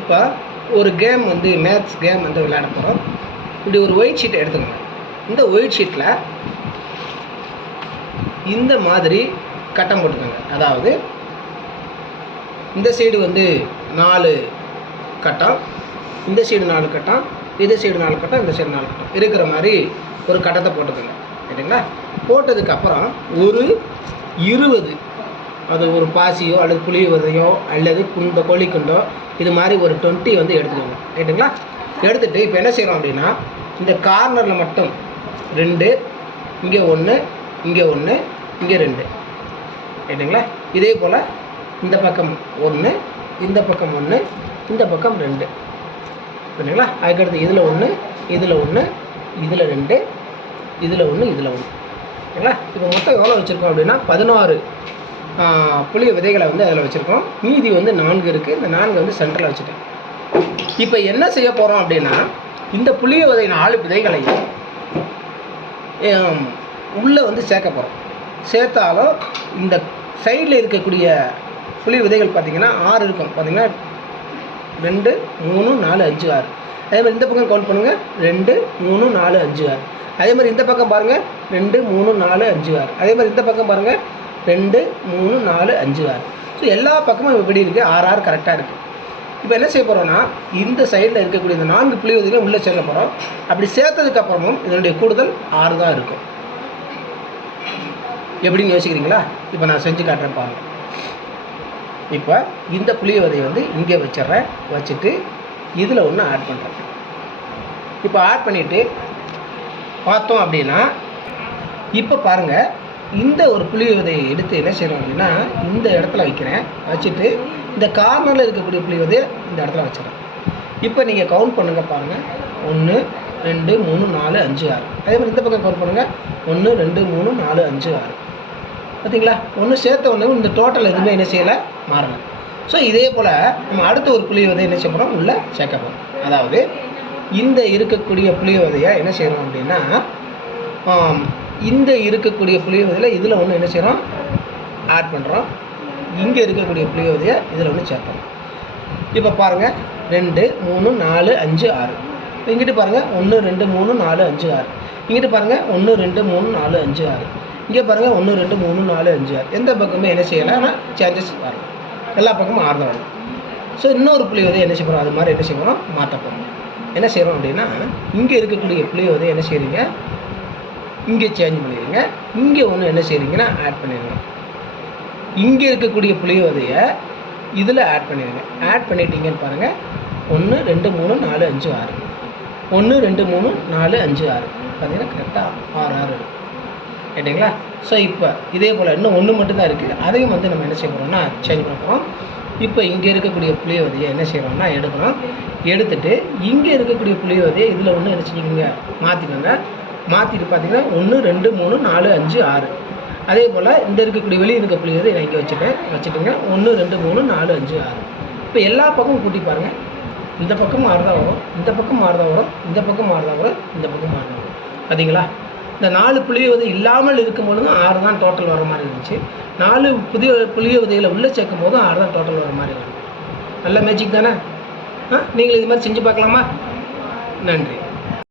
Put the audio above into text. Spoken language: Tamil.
இப்போ ஒரு கேம் வந்து மேத்ஸ் கேம் வந்து விளையாட போகிறோம். இப்படி ஒரு ஒயிட் ஷீட்டை எடுத்துக்கோங்க. இந்த ஒயிட் ஷீட்டில் இந்த மாதிரி கட்டம் போட்டுக்கோங்க. அதாவது இந்த சைடு வந்து 4 கட்டம், இந்த சைடு 4 கட்டம், இந்த சைடு 4 கட்டம், இந்த சைடு 4 கட்டம் இருக்கிற மாதிரி ஒரு கட்டத்தை போட்டுக்கோங்க. சரிங்களா? போட்டதுக்கப்புறம் ஒரு 20, அது ஒரு பாசியோ அல்லது புளி விதையோ அல்லது குண்டோ கோழிக்குண்டோ இது மாதிரி ஒரு 20 வந்து எடுத்துக்கோங்க. ரைட்டுங்களா? எடுத்துகிட்டு இப்போ என்ன செய்கிறோம் அப்படின்னா, இந்த கார்னரில் மட்டும் 2, இங்கே 1, இங்கே 1, இங்கே 2. ரைட்டுங்களா? இதே போல் இந்த பக்கம் 1, இந்த பக்கம் 1, இந்த பக்கம் 2. சரிங்களா? அதுக்கடுத்து இதில் 1, இதில் 1, இதில் 2, இதில் 1, இதில் 1. சரிங்களா? இப்போ மொத்தம் எவ்வளோ வச்சுருக்கோம் அப்படின்னா 16 புளிய விதைகளை வந்து அதில் வச்சுருக்கோம். மீதி வந்து 4 இருக்குது. இந்த 4 வந்து சென்டரில் வச்சுட்டேன். இப்போ என்ன செய்ய போகிறோம் அப்படின்னா, இந்த புளிய விதை 4 விதைகளையும் உள்ளே வந்து சேர்க்க போகிறோம். சேர்த்தாலும் இந்த சைடில் இருக்கக்கூடிய புளி விதைகள் பார்த்திங்கன்னா 6 இருக்கும். பார்த்திங்கன்னா 2, 3, 4, 5, 6. அதே மாதிரி இந்த பக்கம் கவுண்ட் பண்ணுங்கள். 2, 3, 4, 5, 6. அதே மாதிரி இந்த பக்கம் பாருங்கள். 2, 3, 4, 5, 6. அதே மாதிரி இந்த பக்கம் பாருங்கள். 2, 3, 4, 5, 6. ஸோ எல்லா பக்கமும் எப்படி இருக்குது? 6, 6 கரெக்டாக இருக்குது. இப்போ என்ன செய்ய போகிறோன்னா, இந்த சைடில் இருக்கக்கூடிய இந்த 4 புளி விதைகளும் உள்ளே சேர்க்க போகிறோம். அப்படி சேர்த்ததுக்கப்புறமும் இதனுடைய கூடுதல் 6 தான் இருக்கும். எப்படின்னு யோசிக்கிறீங்களா? இப்போ நான் செஞ்சு காட்டுறேன் பாருங்கள். இப்போ இந்த புளிய விதையை வந்து இங்கே வச்சிட்றேன். வச்சுட்டு இதில் ஒன்று ஆட் பண்ணுறேன். இப்போ ஆட் பண்ணிவிட்டு பார்த்தோம் அப்படின்னா, இப்போ பாருங்கள், இந்த ஒரு புளிய விதையை எடுத்து என்ன செய்கிறோம் அப்படின்னா, இந்த இடத்துல வைக்கிறேன். வச்சுட்டு இந்த கார்னரில் இருக்கக்கூடிய புளிய விதையை இந்த இடத்துல வச்சிடறேன். இப்போ நீங்கள் கவுண்ட் பண்ணுங்கள் பாருங்கள். 1, 2, 3, 4, 5, 6. அதே மாதிரி இந்த பக்கம் கவுண்ட் பண்ணுங்கள். 1, 2, 3, 4, 5, 6. பார்த்தீங்களா? ஒன்று சேர்த்த ஒன்று இந்த டோட்டல் எதுவுமே என்ன செய்யலை, மாறலை. ஸோ இதே போல் நம்ம அடுத்த ஒரு புளிய விதையை என்ன செய்ய போகிறோம், உள்ளே சேர்க்க போகிறோம். அதாவது இந்த இருக்கக்கூடிய புளிய விதையை என்ன செய்கிறோம் அப்படின்னா, இந்த இருக்கக்கூடிய புளிய விதையில் இதில் ஒன்று என்ன செய்கிறோம், ஆட் பண்ணுறோம். இங்கே இருக்கக்கூடிய புளிய விதையை இதில் ஒன்று சேர்ப்போம். இப்போ பாருங்கள், 2, 3, 4, 5, 6. இங்கிட்டு பாருங்கள், 1, 2, 3, 4, 5, 6. இங்கிட்டு பாருங்கள், 1, 2, 3, 4, 5, 6. இங்கே பாருங்கள், 1, 2, 3, 4, 5, 6. எந்த பக்கமே என்ன செய்யலை, ஆனால் சேஞ்சஸ் வரும். எல்லா பக்கமும் 6 தான் வரும். ஸோ இன்னொரு புளிய விதையை என்ன செய்ய போகிறோம், அது மாதிரி என்ன செய்ய போகிறோம், மாற்ற போகிறோம். என்ன செய்கிறோம் அப்படின்னா, இங்கே இருக்கக்கூடிய புளிய விதையை என்ன செய்கிறீங்க, இங்கே சேஞ்ச் பண்ணிடுங்க. இங்கே ஒன்று என்ன செய்கிறீங்கன்னா ஆட் பண்ணிடுங்க. இங்கே இருக்கக்கூடிய புளிய விதையை இதில் ஆட் பண்ணிடுங்க. ஆட் பண்ணிட்டீங்கன்னு பாருங்கள். 1, 2, 3, 4, 5, 6. 1, 2, 3, 4, 5, 6. பார்த்தீங்கன்னா கரெக்டாக 6, 6 இருக்குது. ரைட்டுங்களா? ஸோ இப்போ இதே போல் இன்னும் 1 மட்டும்தான் இருக்குது. அதையும் வந்து நம்ம என்ன செய்ய போகிறோம்னா சேஞ்ச் பண்ண போகிறோம். இப்போ இங்கே இருக்கக்கூடிய புளிய விதையை என்ன செய்கிறோம்னா எடுக்கிறோம். எடுத்துகிட்டு இங்கே இருக்கக்கூடிய புளிய விதையை இதில் ஒன்று என்ன செஞ்சுக்கோங்க, மாற்றிக்கோங்க. மாற்றிட்டு பார்த்தீங்கன்னா 1, 2, 3, 4, 5, 6. அதே போல் இந்த இருக்கக்கூடிய வெளியே இருக்க புளிய விதையை நான் இங்கே வச்சுட்டுங்க. 1, 2, 3, 4, 5, 6. இப்போ எல்லா பக்கமும் கூட்டி பாருங்கள். இந்த பக்கம் 6 தான் வரும், இந்த பக்கம் 6 தான் வரும், இந்த பக்கம் 6 தான் வரும், இந்த பக்கம் 6 தான் வரும். பார்த்தீங்களா? இந்த 4 புளிய விதை இல்லாமல் இருக்கும் பொழுதும் 6 தான் டோட்டல் வர மாதிரி இருந்துச்சு. 4 புளிய விதைகளை உள்ளே சேர்க்கும் போதும் 6 தான் டோட்டல் வர மாதிரி வரும். நல்ல மேஜிக் தானே? நீங்களும் இது மாதிரி செஞ்சு பார்க்கலாமா? நன்றி.